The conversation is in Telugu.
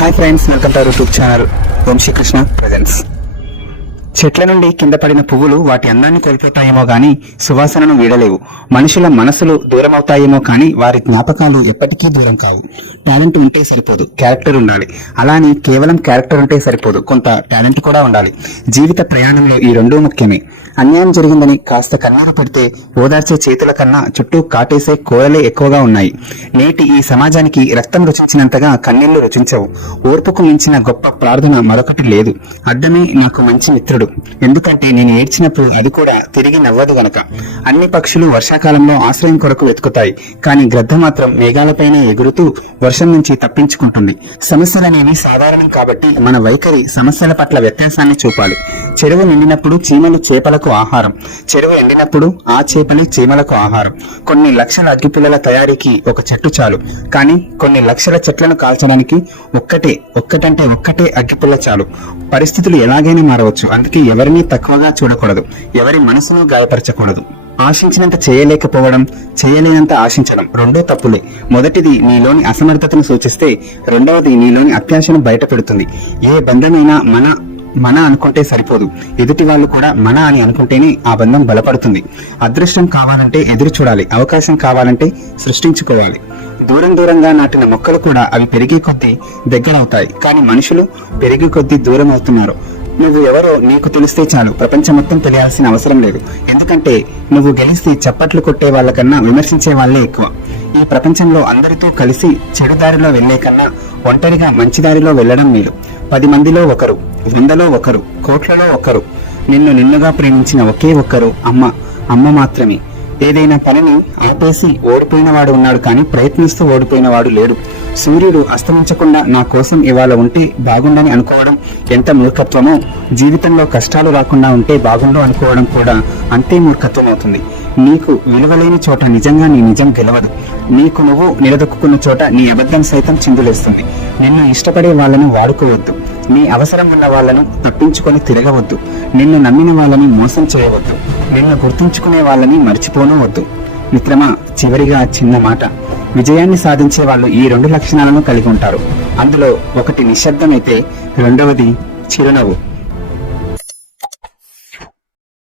Hi friends welcome to YouTube channel Vamsi Krishna presents చెట్ల నుండి కింద పడిన పువ్వులు వాటి అందాన్ని కోల్పోతాయేమో గాని సువాసనను వీడలేవు. మనుషుల మనసులు దూరమవుతాయేమో కాని కానీ వారి జ్ఞాపకాలు ఎప్పటికీ దూరం కావు. టాలెంట్ ఉంటే సరిపోదు క్యారెక్టర్ ఉండాలి. అలానే కేవలం క్యారెక్టర్ ఉంటే సరిపోదు కొంత టాలెంట్ కూడా ఉండాలి. జీవిత ప్రయాణంలో ఈ రెండూ ముఖ్యమే. అన్యాయం జరిగిందని కాస్త కన్నీరు పడితే ఓదార్చే చేతుల కన్నా చుట్టూ కాటేసే కోరలే ఎక్కువగా ఉన్నాయి. నేటి ఈ సమాజానికి రక్తం రుచించినంతగా కన్నీళ్ళు రుచించవు. ఓర్పుకు మించిన గొప్ప ప్రార్థన మరొకటి లేదు. అడ్డమే నాకు మంచి మిత్రుడు. ఎందుకంటే నేను ఏడ్చినప్పుడు అది కూడా తిరిగి నవ్వదు గనక. అన్ని పక్షులు వర్షాకాలంలో ఆశ్రయం కొరకు వెతుకుతాయి. కానీ గ్రద్ద మాత్రం మేఘాలపైనే ఎగురుతూ వర్షం నుంచి తప్పించుకుంటుంది. సమస్యలనేవి సాధారణం కాబట్టి మన వైఖరి సమస్యల పట్ల వ్యత్యాసాన్ని చూపాలి. చెరువు నిండినప్పుడు చీమలు చేపలకు ఆహారం. చెరువు ఎండినప్పుడు ఆ చేపలే చీమలకు ఆహారం. కొన్ని లక్షల అగ్గిపిల్లల తయారీకి ఒక చెట్టు చాలు. కానీ కొన్ని లక్షల చెట్లను కాల్చడానికి ఒక్కటే ఒక్కటంటే ఒక్కటే అగ్గిపిల్ల చాలు. పరిస్థితులు ఎలాగైనా మారవచ్చు. అందుకే ఎవరిని తక్కువగా చూడకూడదు ఎవరి మనసును గాయపరచకూడదు. ఆశించినంత చేయలేకపోవడం చేయలేనంత ఆశించడం రెండో తప్పులే. మొదటిది నీలోని అసమర్థతను సూచిస్తే రెండవది నీలోని అత్యాశను బయటపెడుతుంది. ఏ బంధమైనా మన మన అనుకుంటే సరిపోదు. ఎదుటి వాళ్ళు కూడా మన అని అనుకుంటేనే ఆ బంధం బలపడుతుంది. అదృష్టం కావాలంటే ఎదురు చూడాలి అవకాశం కావాలంటే సృష్టించుకోవాలి. దూరం దూరంగా నాటిన మొక్కలు కూడా అవి పెరిగే కొద్దీ దగ్గరవుతాయి. కానీ మనుషులు పెరిగే కొద్దీ దూరం అవుతున్నారు నువ్వు ఎవరో నీకు తెలిస్తే చాలు. ప్రపంచం మొత్తం తెలియాల్సిన అవసరం లేదు. ఎందుకంటే నువ్వు గెలిస్తే చప్పట్లు కొట్టే వాళ్ళకన్నా విమర్శించే వాళ్ళే ఎక్కువ. ఈ ప్రపంచంలో అందరితో కలిసి చెడు దారిలో వెళ్ళే కన్నా ఒంటరిగా మంచి దారిలో వెళ్ళడం మేలు. పది మందిలో ఒకరు వందలో ఒకరు కోట్లలో ఒకరు. నిన్ను నిన్నుగా ప్రేమించిన ఒకే ఒక్కరు అమ్మ అమ్మ మాత్రమే. ఏదైనా పనిని ఆపేసి ఓడిపోయిన వాడు ఉన్నాడు కానీ ప్రయత్నిస్తూ ఓడిపోయిన వాడు లేడు. సూర్యుడు అస్తమించకుండా నా కోసం ఇవాళ ఉంటే బాగుండని అనుకోవడం ఎంత మూర్ఖత్వమో. జీవితంలో కష్టాలు రాకుండా ఉంటే బాగుండు అనుకోవడం కూడా అంతే మూర్ఖత్వం అవుతుంది నీకు విలువలేని చోట నిజంగా నీ నిజం గెలవదు. నీకు నువ్వు నిలదొక్కున్న చోట నీ అబద్ధం సైతం చిందులేస్తుంది. నిన్ను ఇష్టపడే వాళ్ళను వాడుకోవద్దు. నీ అవసరం ఉన్న వాళ్ళను తప్పించుకొని తిరగవద్దు. నిన్ను నమ్మిన వాళ్ళని మోసం చేయవద్దు. నిన్ను గుర్తుంచుకునే వాళ్ళని మర్చిపోనవద్దు. మిత్రమా చివరిగా చిన్న మాట. విజయాన్ని సాధించే వాళ్ళు ఈ రెండు లక్షణాలను కలిగి ఉంటారు. అందులో ఒకటి నిశ్శబ్దమైతే రెండవది చిరునవ్వు.